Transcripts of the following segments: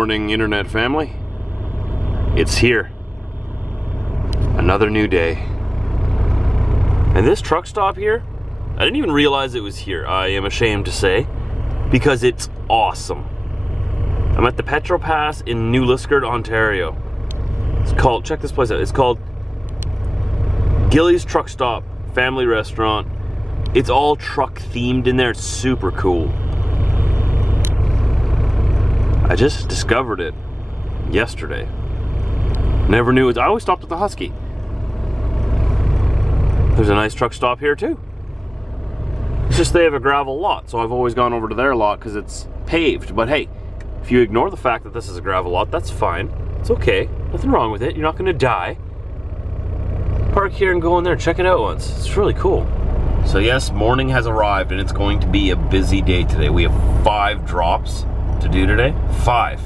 morning, internet family. It's here. Another new day. And this truck stop here, I didn't even realize it was here, I am ashamed to say, because it's awesome. I'm at the Petro Pass in New Liskeard, Ontario. It's called, check this place out, it's called Gilly's Truck Stop Family Restaurant. It's all truck themed in there, it's super cool. I just discovered it yesterday. Never knew it. I always stopped at the Husky. There's a nice truck stop here too. It's just they have a gravel lot, so I've always gone over to their lot because it's paved. But hey, if you ignore the fact that this is a gravel lot, that's fine. It's okay. Nothing wrong with it. You're not going to die. Park here and go in there and check it out once. It's really cool. So yes, morning has arrived and it's going to be a busy day today. We have 5 drops to do today. 5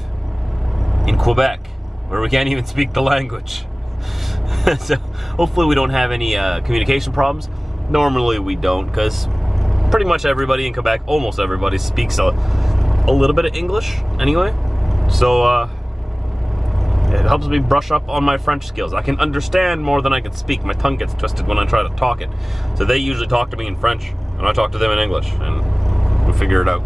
in Quebec, where we can't even speak the language. So hopefully we don't have any communication problems. Normally we don't, because pretty much everybody in Quebec, almost everybody, speaks a little bit of English anyway. So it helps me brush up on my French skills. I can understand more than I can speak. My tongue gets twisted when I try to talk it. So they usually talk to me in French, and I talk to them in English, and we figure it out.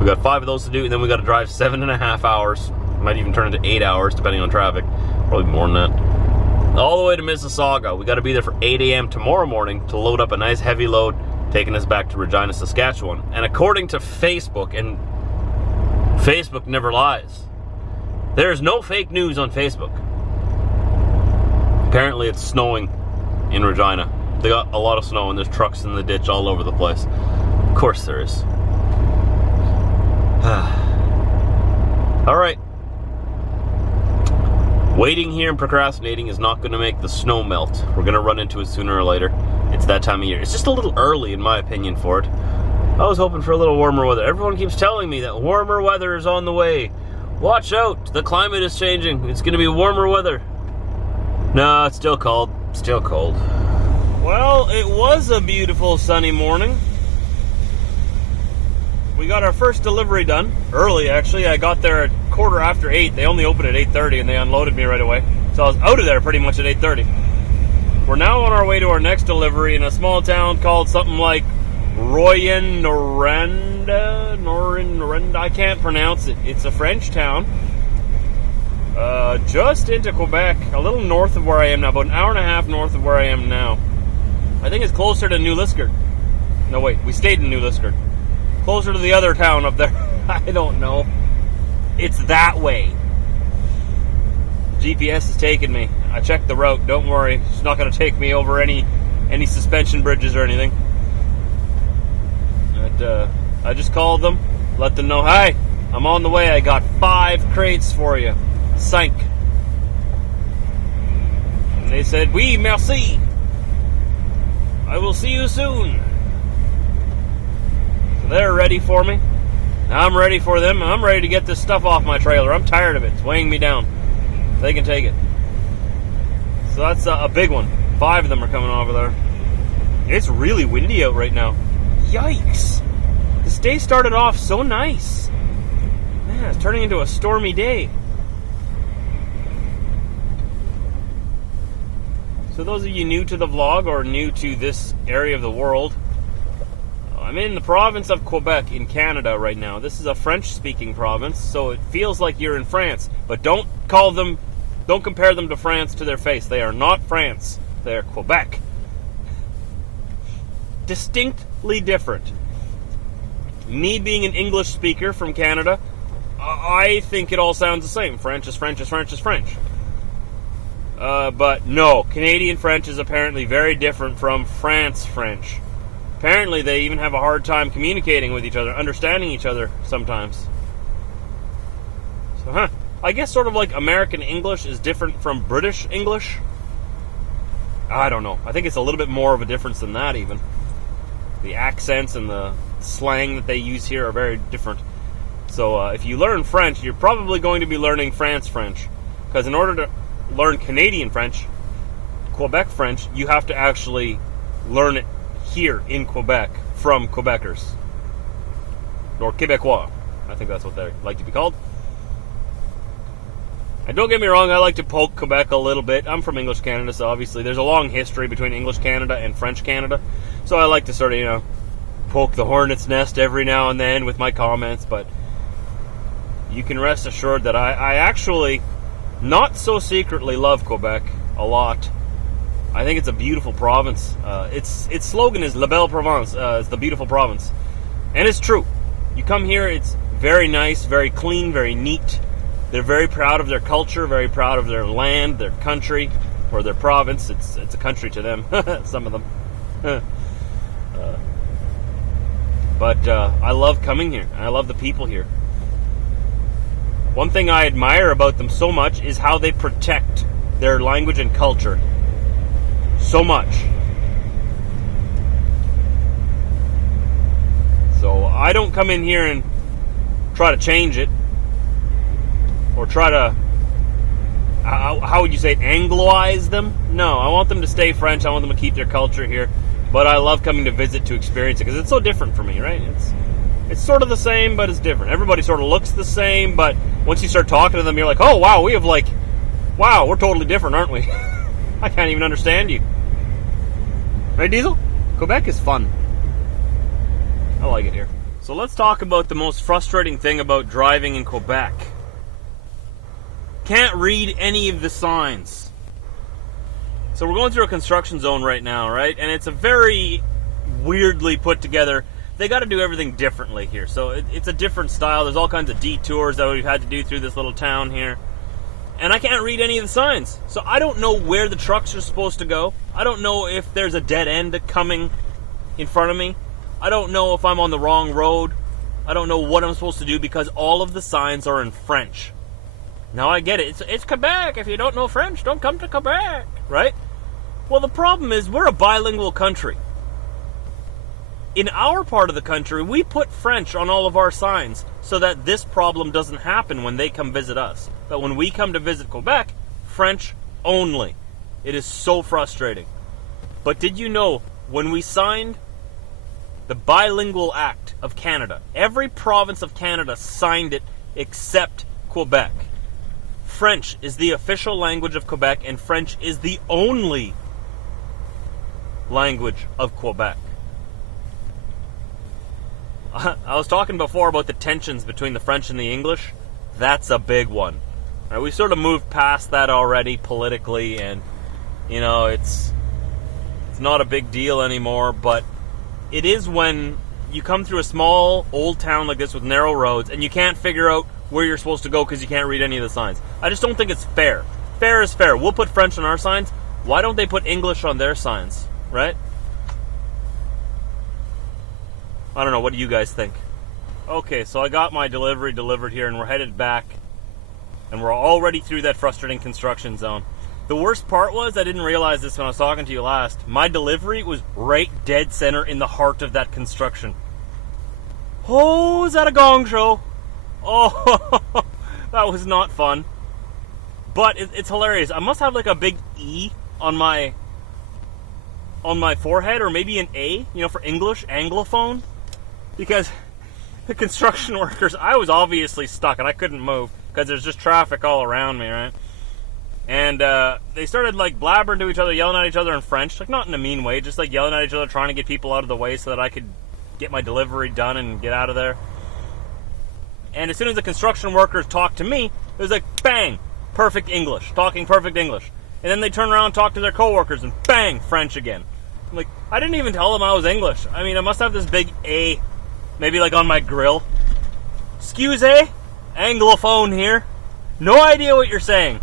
We got 5 of those to do, and then we got to drive 7.5 hours. Might even turn into 8 hours, depending on traffic. Probably more than that. All the way to Mississauga. We got to be there for 8 a.m. tomorrow morning to load up a nice heavy load, taking us back to Regina, Saskatchewan. And according to Facebook, and Facebook never lies, there's no fake news on Facebook. Apparently it's snowing in Regina. They got a lot of snow and there's trucks in the ditch all over the place. Of course there is. All right. Waiting here and procrastinating is not going to make the snow melt. We're going to run into it sooner or later. It's that time of year. It's just a little early, in my opinion, for it. I was hoping for a little warmer weather. Everyone keeps telling me that warmer weather is on the way. Watch out, the climate is changing. It's going to be warmer weather. No, it's still cold. Still cold. Well, it was a beautiful sunny morning. We got our first delivery done early, actually. I got there at 8:15. They only opened at 8:30 and they unloaded me right away. So I was out of there pretty much at 8:30. We're now on our way to our next delivery in a small town called something like Noranda, I can't pronounce it. It's a French town. Just into Quebec, a little north of where I am now, about an hour and a half north of where I am now. I think it's closer to New Liskeard. No, wait, we stayed in New Liskeard. Closer to the other town up there. I don't know. It's that way. GPS is taking me. I checked the route, don't worry. It's not going to take me over any suspension bridges or anything. I just called them, let them know, hi, I'm on the way. I got 5 crates for you. 5. And they said, oui, merci. I will see you soon. So they're ready for me. I'm ready for them. I'm ready to get this stuff off my trailer. I'm tired of it. It's weighing me down. They can take it. So that's a big one. 5 of them are coming over there. It's really windy out right now. Yikes. This day started off so nice. Man, it's turning into a stormy day. So those of you new to the vlog or new to this area of the world, I'm in the province of Quebec in Canada right now. This is a French-speaking province, so it feels like you're in France. But don't compare them to France to their face. They are not France. They are Quebec. Distinctly different. Me being an English speaker from Canada, I think it all sounds the same. French is French is French is French. But no, Canadian French is apparently very different from France French. Apparently they even have a hard time communicating with each other, understanding each other sometimes. So, I guess sort of like American English is different from British English. I don't know. I think it's a little bit more of a difference than that even. The accents and the slang that they use here are very different. So if you learn French, you're probably going to be learning France French. Because in order to learn Canadian French, Quebec French, you have to actually learn it here in Quebec from Quebecers. Or Quebecois. I think that's what they like to be called. And don't get me wrong, I like to poke Quebec a little bit. I'm from English Canada, so obviously there's a long history between English Canada and French Canada. So I like to sort of, poke the hornet's nest every now and then with my comments. But you can rest assured that I actually, not so secretly, love Quebec a lot. I think it's a beautiful province. Its slogan is La Belle Province, it's the beautiful province. And it's true. You come here, it's very nice, very clean, very neat. They're very proud of their culture, very proud of their land, their country, or their province. It's a country to them, some of them. But I love coming here. I love the people here. One thing I admire about them so much is how they protect their language and culture. So much. So I don't come in here and try to change it. Or try to, how would you say it, Angloize them? No, I want them to stay French. I want them to keep their culture here. But I love coming to visit to experience it because it's so different for me, right? It's sort of the same, but it's different. Everybody sort of looks the same, but once you start talking to them, you're like, oh, wow, we're totally different, aren't we? I can't even understand you. Right, Diesel? Quebec is fun. I like it here. So let's talk about the most frustrating thing about driving in Quebec. Can't read any of the signs. So we're going through a construction zone right now, right? And it's a very weirdly put together. They got to do everything differently here. So it's a different style. There's all kinds of detours that we've had to do through this little town here. And I can't read any of the signs. So I don't know where the trucks are supposed to go. I don't know if there's a dead end coming in front of me. I don't know if I'm on the wrong road. I don't know what I'm supposed to do because all of the signs are in French. Now I get it. It's Quebec. If you don't know French, don't come to Quebec, right? Well, the problem is we're a bilingual country. In our part of the country, we put French on all of our signs so that this problem doesn't happen when they come visit us. But when we come to visit Quebec, French only. It is so frustrating. But did you know when we signed the Bilingual Act of Canada, every province of Canada signed it except Quebec. French is the official language of Quebec, and French is the only language of Quebec. I was talking before about the tensions between the French and the English. That's a big one. Right, we sort of moved past that already politically, and it's not a big deal anymore, but it is when you come through a small old town like this with narrow roads and you can't figure out where you're supposed to go because you can't read any of the signs. I just don't think it's fair. Fair is fair. We'll put French on our signs. Why don't they put English on their signs, right? I don't know. What do you guys think? Okay, so I got my delivery delivered here and we're headed back. And we're already through that frustrating construction zone. The worst part was, I didn't realize this when I was talking to you last, my delivery was right dead center in the heart of that construction. Oh, is that a gong show? Oh, that was not fun. But it's hilarious. I must have like a big E on my forehead, or maybe an A, for English, Anglophone. Because the construction workers, I was obviously stuck and I couldn't move because there's just traffic all around me, right? And they started like blabbering to each other, yelling at each other in French, like not in a mean way, just like yelling at each other, trying to get people out of the way so that I could get my delivery done and get out of there. And as soon as the construction workers talked to me, it was like, bang, perfect English, talking perfect English. And then they turn around and talk to their coworkers and bang, French again. I'm like, I didn't even tell them I was English. I mean, I must have this big A, maybe like on my grill. Excuse-a, Anglophone here. No idea what you're saying.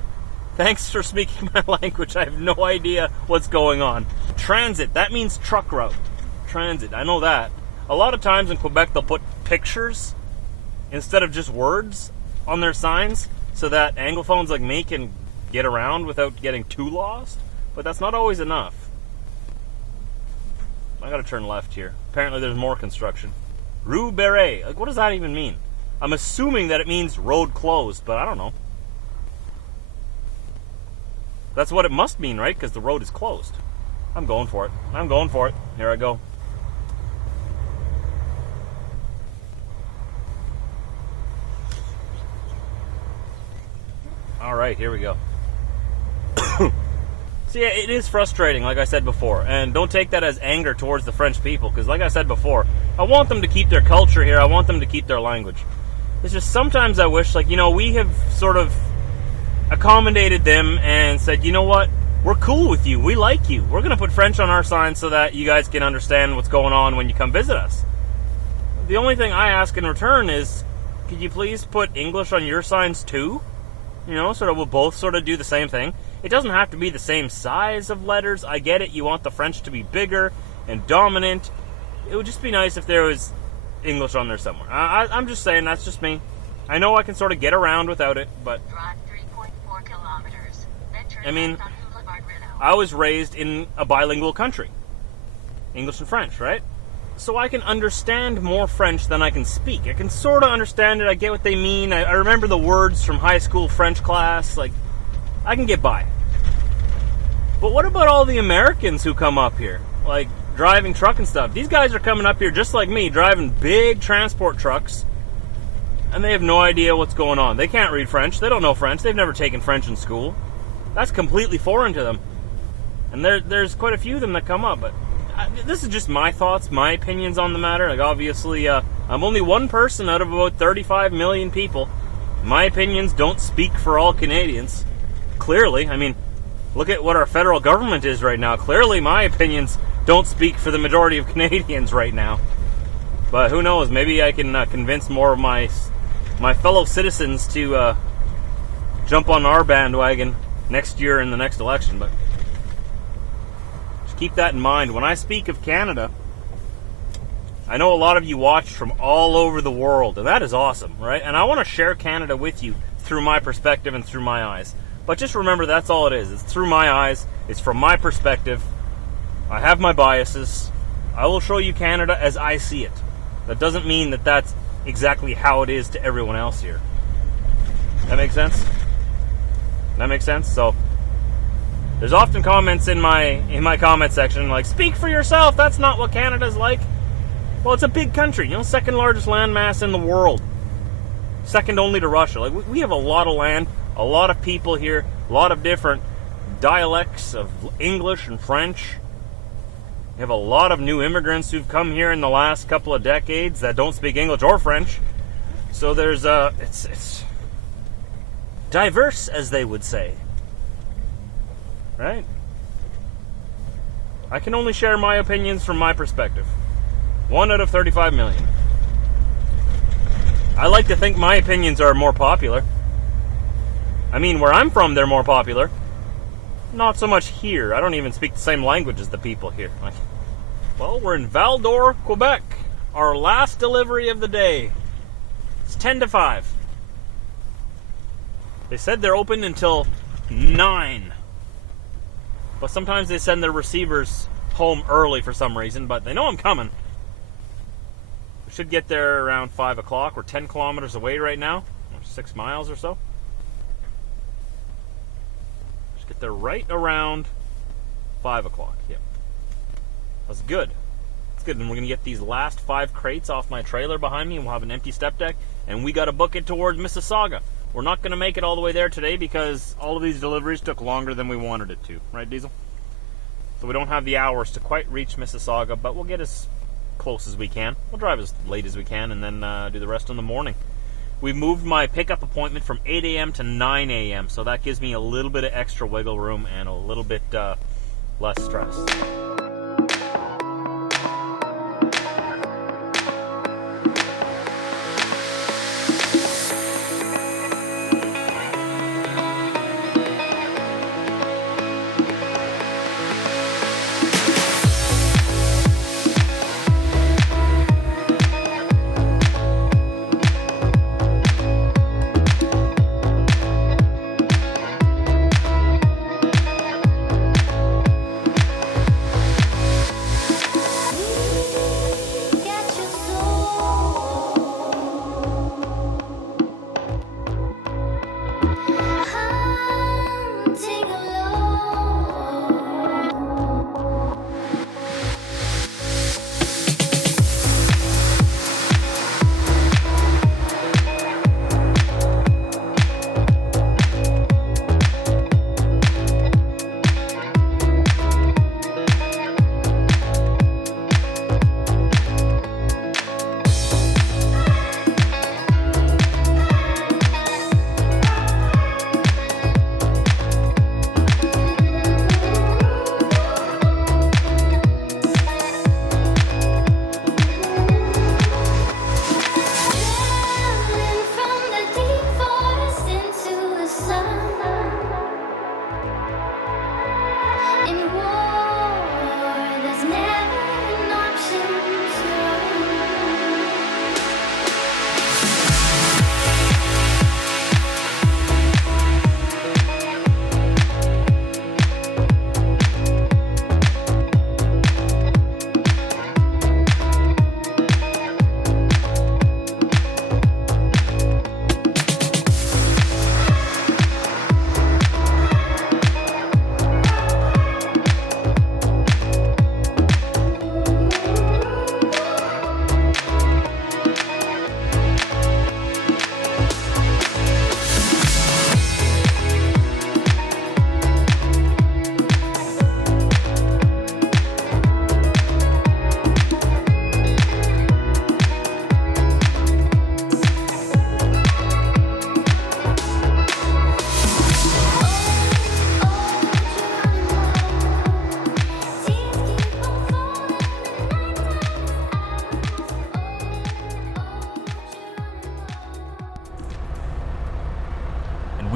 Thanks for speaking my language. I have no idea what's going on. Transit, that means truck route. Transit, I know that. A lot of times in Quebec, they'll put pictures instead of just words on their signs so that Anglophones like me can get around without getting too lost. But that's not always enough. I gotta turn left here. Apparently there's more construction. Rue Beret. Like, what does that even mean? I'm assuming that it means road closed, but I don't know. That's what it must mean, right? Because the road is closed. I'm going for it. I'm going for it. Here I go. right, here we go. So yeah, it is frustrating, like I said before, and don't take that as anger towards the French people, because like I said before, I want them to keep their culture here, I want them to keep their language. It's just sometimes I wish, like, you know, we have sort of accommodated them and said, you know what, we're cool with you, we like you, we're going to put French on our signs so that you guys can understand what's going on when you come visit us. The only thing I ask in return is, could you please put English on your signs too? You know, so that we'll both sort of do the same thing. It doesn't have to be the same size of letters. I get it. You want the French to be bigger and dominant. It would just be nice if there was English on there somewhere. I'm just saying, that's just me. I know I can sort of get around without it, but... Drive 3.4 kilometers. Then turn I mean, left on Boulevard Renault. I was raised in a bilingual country. English and French, right? So I can understand more French than I can speak. I can sort of understand it. I get what they mean. I remember the words from high school French class. Like, I can get by. But what about all the Americans who come up here? Like, driving truck and stuff. These guys are coming up here just like me, driving big transport trucks. And they have no idea what's going on. They can't read French. They don't know French. They've never taken French in school. That's completely foreign to them. And there's quite a few of them that come up, but... this is just my thoughts, my opinions on the matter. Like, obviously, I'm only one person out of about 35 million people. My opinions don't speak for all Canadians. Clearly, I mean, look at what our federal government is right now. Clearly, my opinions don't speak for the majority of Canadians right now. But who knows? Maybe I can convince more of my fellow citizens to jump on our bandwagon next year in the next election. But keep that in mind. When I speak of Canada, I know a lot of you watch from all over the world, and that is awesome, right? And I want to share Canada with you through my perspective and through my eyes. But just remember, that's all it is. It's through my eyes. It's from my perspective. I have my biases. I will show you Canada as I see it. That doesn't mean that that's exactly how it is to everyone else here. That makes sense? That makes sense? So... there's often comments in my comment section like, speak for yourself, that's not what Canada's like. Well, it's a big country, you know, second largest landmass in the world. Second only to Russia. Like, we have a lot of land, a lot of people here, a lot of different dialects of English and French. We have a lot of new immigrants who've come here in the last couple of decades that don't speak English or French. So there's it's diverse, as they would say. Right? I can only share my opinions from my perspective. 1 out of 35 million. I like to think my opinions are more popular. I mean, where I'm from, they're more popular. Not so much here. I don't even speak the same language as the people here. Like, well, we're in Val d'Or, Quebec. Our last delivery of the day. It's 10 to 5. They said they're open until 9. But sometimes they send their receivers home early for some reason, but they know I'm coming. We should get there around 5 o'clock. We're 10 kilometers away right now. 6 miles or so. Just get there right around 5 o'clock. Yep. That's good. That's good. And we're going to get these last 5 crates off my trailer behind me, and we'll have an empty step deck, and we got to book it towards Mississauga. We're not going to make it all the way there today because all of these deliveries took longer than we wanted it to. Right, Diesel? So we don't have the hours to quite reach Mississauga, but we'll get as close as we can. We'll drive as late as we can and then do the rest in the morning. We've moved my pickup appointment from 8 a.m. to 9 a.m., so that gives me a little bit of extra wiggle room and a little bit less stress.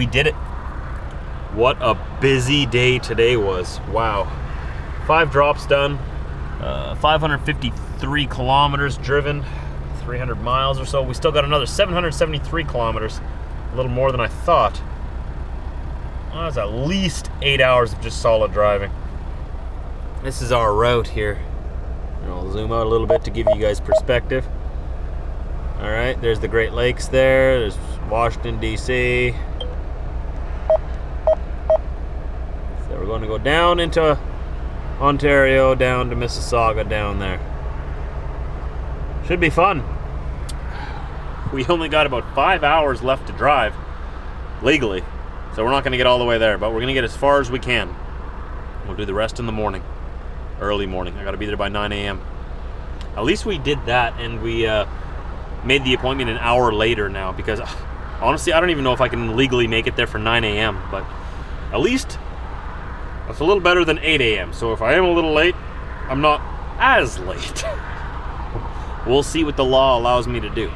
we did it. What a busy day today was. Wow. 5 drops done, 553 kilometers driven, 300 miles or so. We still got another 773 kilometers, a little more than I thought. Well, that's at least 8 hours of just solid driving. This is our route here. And I'll zoom out a little bit to give you guys perspective. All right, there's the Great Lakes there. There's Washington, D.C. So we're going to go down into Ontario, down to Mississauga, down there. Should be fun. We only got about 5 hours left to drive legally, so we're not going to get all the way there, but we're going to get as far as we can. We'll do the rest in the morning, early morning. I got to be there by 9 a.m. At least we did that, and we made the appointment an hour later now, because honestly, I don't even know if I can legally make it there for 9 a.m., but at least that's a little better than 8 a.m. So if I am a little late, I'm not as late. We'll see what the law allows me to do.